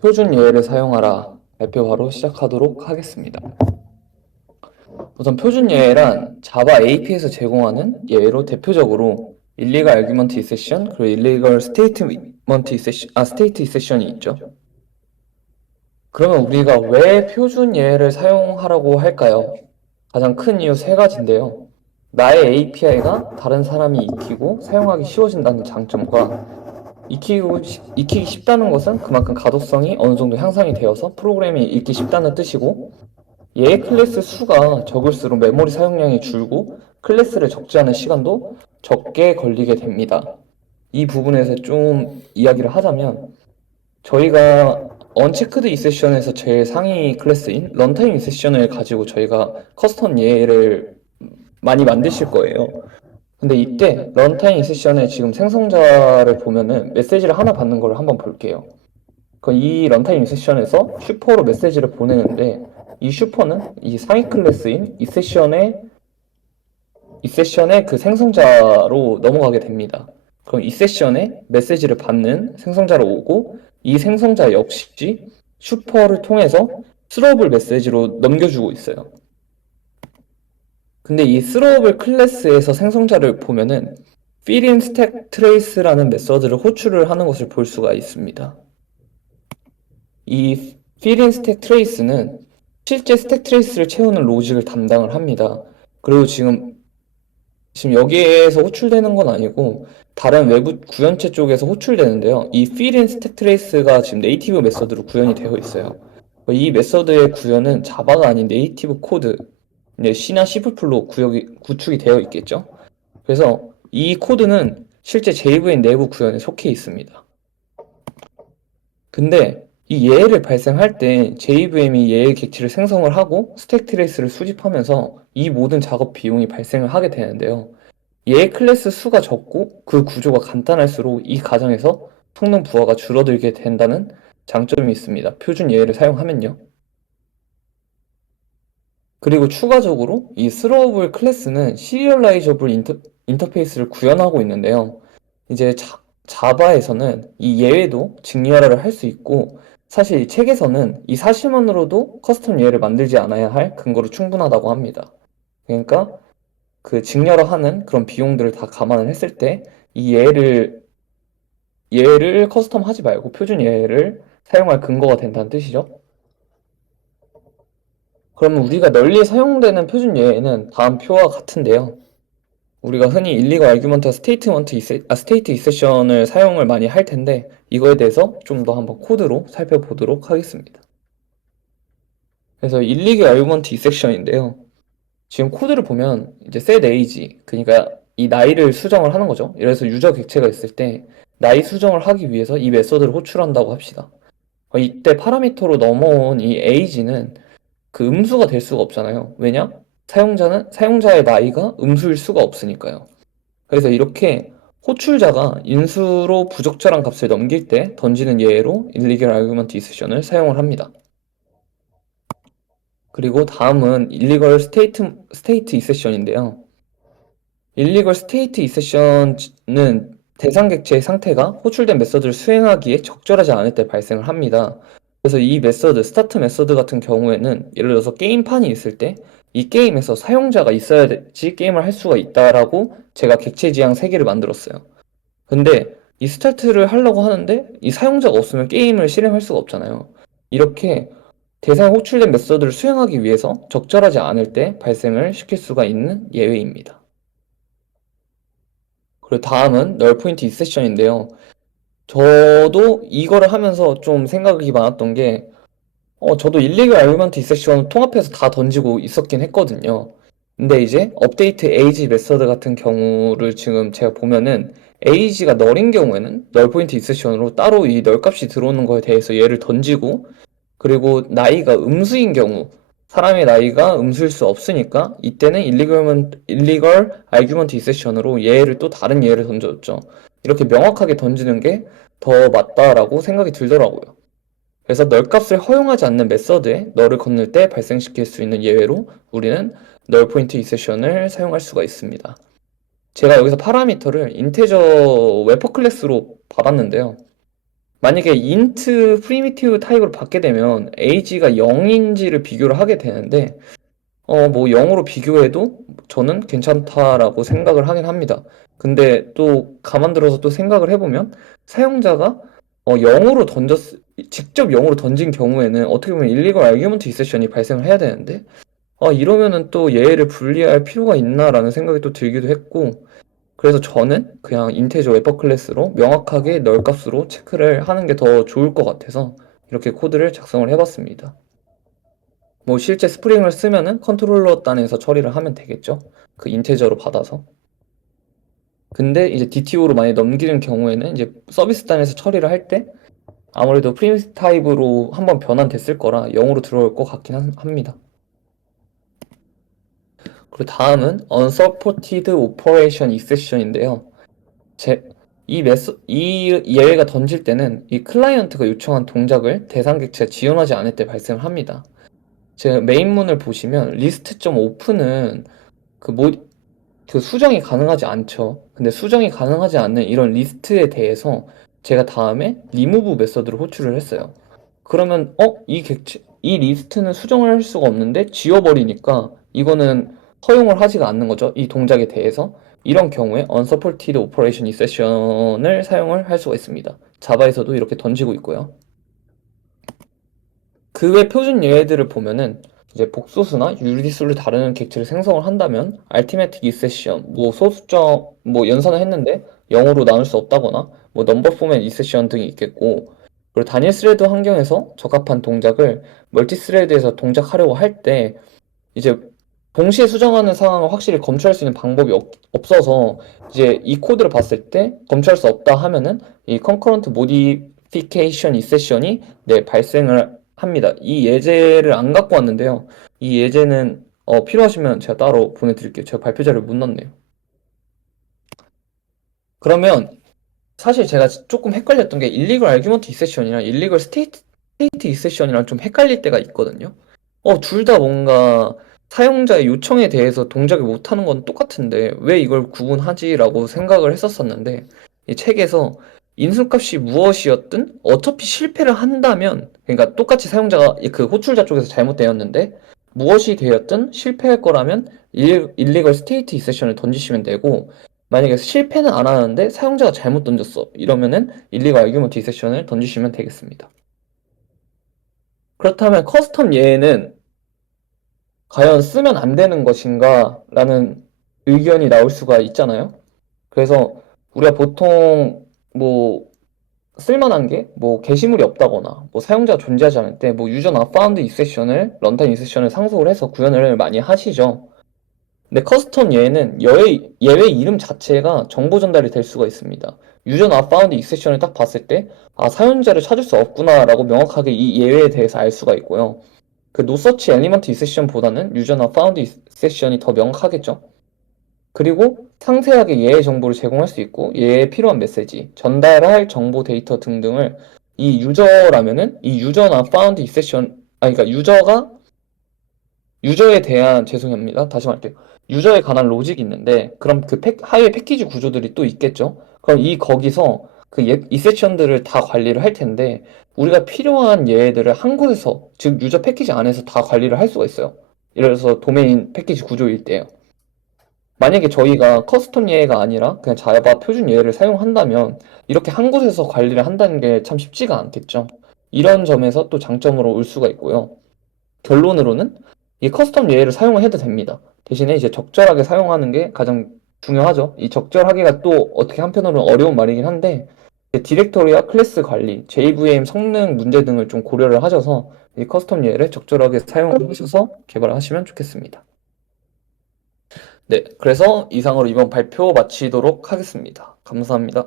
표준 예를 사용하라 발표 바로 시작하도록 하겠습니다. 우선 표준 예란 자바 AP에서 제공하는 예로 대표적으로 illegal argument exception 그리고 illegal statement exception, state exception이 있죠. 그러면 우리가 왜 표준 예를 사용하라고 할까요? 가장 큰 이유 세 가지인데요. 나의 API가 다른 사람이 익히고 사용하기 쉬워진다는 장점과 익히기 쉽다는 것은 그만큼 가독성이 어느 정도 향상이 되어서 프로그램이 읽기 쉽다는 뜻이고, 얘 클래스 수가 적을수록 메모리 사용량이 줄고 클래스를 적지 않은 시간도 적게 걸리게 됩니다. 이 부분에서 좀 이야기를 하자면, 저희가 언체크드 이세션에서 제일 상위 클래스인 런타임 이세션을 가지고 저희가 커스텀 예를 많이 만드실 거예요. 근데 이때 런타임 세션에 지금 생성자를 보면은 메시지를 하나 받는 걸 한번 볼게요. 이 런타임 세션에서 슈퍼로 메시지를 보내는데 이 슈퍼는 이 상위 클래스인 이 세션의 그 생성자로 넘어가게 됩니다. 그럼 이 세션에 메시지를 받는 생성자로 오고 이 생성자 역시 슈퍼를 통해서 스로블 메시지로 넘겨주고 있어요. 근데 이 스로우블 클래스에서 생성자를 보면은 fill in stack trace라는 메서드를 호출을 하는 것을 볼 수가 있습니다. 이 fill in stack trace는 실제 스택 트레이스를 채우는 로직을 담당을 합니다. 그리고 지금 여기에서 호출되는 건 아니고 다른 외부 구현체 쪽에서 호출되는데요. 이 fill in stack trace가 지금 네이티브 메서드로 구현이 되어 있어요. 이 메서드의 구현은 자바가 아닌 네이티브 코드, C나 C++로 구축이 되어 있겠죠. 그래서 이 코드는 실제 JVM 내부 구현에 속해 있습니다. 근데 이 예를 발생할 때 JVM이 예의 객체를 생성을 하고 스택 트레이스를 수집하면서 이 모든 작업 비용이 발생을 하게 되는데요. 예 클래스 수가 적고 그 구조가 간단할수록 이 과정에서 성능 부하가 줄어들게 된다는 장점이 있습니다. 표준 예를 사용하면요. 그리고 추가적으로 이 스로우블 클래스는 시리얼라이저블 인터페이스를 구현하고 있는데요. 이제 자바에서는 이 예외도 직리어라를 할 수 있고 사실 이 책에서는 이 사실만으로도 커스텀 예외를 만들지 않아야 할 근거로 충분하다고 합니다. 그러니까 그 직렬화 하는 그런 비용들을 다 감안을 했을 때 이 예를 커스텀 하지 말고 표준 예를 사용할 근거가 된다는 뜻이죠. 그러면 우리가 널리 사용되는 표준 예는 다음 표와 같은데요. 우리가 흔히 일리거 아규먼트와 스테이트 이세션을 사용을 많이 할 텐데 이거에 대해서 좀 더 한번 코드로 살펴보도록 하겠습니다. 그래서 일리거 아규먼트 이섹션인데요. 지금 코드를 보면 이제 set age, 그러니까 이 나이를 수정을 하는 거죠. 예를 들어서 유저 객체가 있을 때 나이 수정을 하기 위해서 이 메서드를 호출한다고 합시다. 이때 파라미터로 넘어온 이 age는 그 음수가 될 수가 없잖아요. 왜냐? 사용자의 나이가 음수일 수가 없으니까요. 그래서 이렇게 호출자가 인수로 부적절한 값을 넘길 때 던지는 예로 illegal argument exception을 사용을 합니다. 그리고 다음은 illegal state exception인데요. illegal state exception은 대상 객체의 상태가 호출된 메서드를 수행하기에 적절하지 않을 때 발생을 합니다. 그래서 이 메서드, 스타트 메서드 같은 경우에는 예를 들어서 게임판이 있을 때 이 게임에서 사용자가 있어야지 게임을 할 수가 있다라고 제가 객체 지향 3개를 만들었어요. 근데 이 스타트를 하려고 하는데 이 사용자가 없으면 게임을 실행할 수가 없잖아요. 이렇게 대상에 호출된 메서드를 수행하기 위해서 적절하지 않을 때 발생을 시킬 수가 있는 예외입니다. 그리고 다음은 널 포인트 인셉션인데요. 저도 이거를 하면서 좀 생각이 많았던 게 저도 일리글 아규먼트 인셉션 통합해서 다 던지고 있었긴 했거든요. 근데 이제 업데이트 에이지 메서드 같은 경우를 지금 제가 보면은 에이지가 널인 경우에는 널 포인트 인셉션으로 따로 이 널 값이 들어오는 거에 대해서 얘를 던지고, 그리고 나이가 음수인 경우 사람의 나이가 음수일 수 없으니까 이때는 일리걸 아규먼트 인셉션으로 얘를 또 다른 예를 던져줬죠. 이렇게 명확하게 던지는 게 더 맞다라고 생각이 들더라고요. 그래서 널 값을 허용하지 않는 메서드에 널을 건널 때 발생시킬 수 있는 예외로 우리는 널 포인트 인셉션을 사용할 수가 있습니다. 제가 여기서 파라미터를 인테저 웨퍼 클래스로 받았는데요. 만약에 int 프리미티브 타입으로 받게 되면 age가 0인지를 비교를 하게 되는데 뭐 0으로 비교해도 저는 괜찮다라고 생각을 하긴 합니다. 근데 또 가만 들어서 또 생각을 해보면 사용자가 0으로 직접 0으로 던진 경우에는 어떻게 보면 일리걸 아규먼트 인셉션이 발생을 해야 되는데 이러면은 또 얘를 분리할 필요가 있나라는 생각이 또 들기도 했고 그래서 저는 그냥 인테저 웨퍼 클래스로 명확하게 널 값으로 체크를 하는 게 더 좋을 것 같아서 이렇게 코드를 작성을 해봤습니다. 뭐 실제 스프링을 쓰면은 컨트롤러 단에서 처리를 하면 되겠죠. 그 인테저로 받아서. 근데 이제 DTO로 많이 넘기는 경우에는 이제 서비스 단에서 처리를 할 때 아무래도 프리미티 타입으로 한번 변환됐을 거라 0으로 들어올 것 같긴 합니다. 그리고 다음은 unsupported operation exception인데요. 이 예외가 던질 때는 이 클라이언트가 요청한 동작을 대상 객체가 지원하지 않을 때 발생을 합니다. 제 메인문을 보시면 list.open은 그 수정이 가능하지 않죠. 근데 수정이 가능하지 않는 이런 리스트에 대해서 제가 다음에 remove 메서드를 호출을 했어요. 그러면 이 리스트는 수정을 할 수가 없는데 지워버리니까 이거는 허용을 하지가 않는 거죠. 이 동작에 대해서. 이런 경우에 unsupported operation exception을 사용을 할 수가 있습니다. 자바에서도 이렇게 던지고 있고요. 그 외 표준 예외들을 보면은 이제 복소수나 유리수를 다루는 객체를 생성을 한다면 arithmetic exception, 뭐 소수점 뭐 연산을 했는데 0으로 나눌 수 없다거나 뭐 number format exception 등이 있겠고 그리고 단일 스레드 환경에서 적합한 동작을 멀티 스레드에서 동작하려고 할 때 이제 동시에 수정하는 상황을 확실히 검출할 수 있는 방법이 없어서 이제 이 코드를 봤을 때 검출할 수 없다 하면은 이 concurrent modification exception이 발생을 합니다. 이 예제를 안 갖고 왔는데요. 이 예제는 필요하시면 제가 따로 보내드릴게요. 제가 발표 자료를 못 넣었네요. 그러면 사실 제가 조금 헷갈렸던 게 일리걸 아규먼트 이세션이랑 일리걸 스테이트 이세션이랑 좀 헷갈릴 때가 있거든요. 둘 다 뭔가 사용자의 요청에 대해서 동작을 못하는 건 똑같은데 왜 이걸 구분하지라고 생각을 했었었는데 이 책에서 인수값이 무엇이었든 어차피 실패를 한다면 그러니까 똑같이 사용자가 그 호출자 쪽에서 잘못되었는데 무엇이 되었든 실패할 거라면 일리걸 스테이트 이세션을 던지시면 되고 만약에 실패는 안 하는데 사용자가 잘못 던졌어 이러면은 일리걸 아규먼트 이세션을 던지시면 되겠습니다. 그렇다면 커스텀 예에는 과연 쓰면 안 되는 것인가? 라는 의견이 나올 수가 있잖아요. 그래서 우리가 보통 뭐 쓸만한 게 뭐 게시물이 없다거나 뭐 사용자가 존재하지 않을 때 뭐 유저 not found exception을 런타임 exception을 상속을 해서 구현을 많이 하시죠. 근데 커스텀 예외는 예외 이름 자체가 정보 전달이 될 수가 있습니다. 유저 not found exception을 딱 봤을 때 사용자를 찾을 수 없구나라고 명확하게 이 예외에 대해서 알 수가 있고요. 그 노서치 엘리먼트 이세션보다는 유저나 파운드 이세션이 더 명확하겠죠. 그리고 상세하게 얘의 정보를 제공할 수 있고 얘에 필요한 메시지, 전달할 정보 데이터 등등을 이 유저라면은 이 유저나 파운드 이세션 그러니까 유저에 대한 죄송합니다. 다시 말할게요. 유저에 관한 로직이 있는데 그럼 그 하위의 패키지 구조들이 또 있겠죠. 그럼 거기서 그 이 섹션들을 다 관리를 할 텐데 우리가 필요한 얘들을 한 곳에서 즉 유저 패키지 안에서 다 관리를 할 수가 있어요. 예를 들어서 도메인 패키지 구조일 때요. 만약에 저희가 커스텀 예가 아니라 그냥 자바 표준 예를 사용한다면 이렇게 한 곳에서 관리를 한다는 게 참 쉽지가 않겠죠. 이런 점에서 또 장점으로 올 수가 있고요. 결론으로는 이 커스텀 예를 사용을 해도 됩니다. 대신에 이제 적절하게 사용하는 게 가장 중요하죠. 이 적절하기가 또 어떻게 한편으로는 어려운 말이긴 한데 디렉터리와 클래스 관리, JVM 성능 문제 등을 좀 고려를 하셔서 이 커스텀 예를 적절하게 사용하셔서 개발을 하시면 좋겠습니다. 네, 그래서 이상으로 이번 발표 마치도록 하겠습니다. 감사합니다.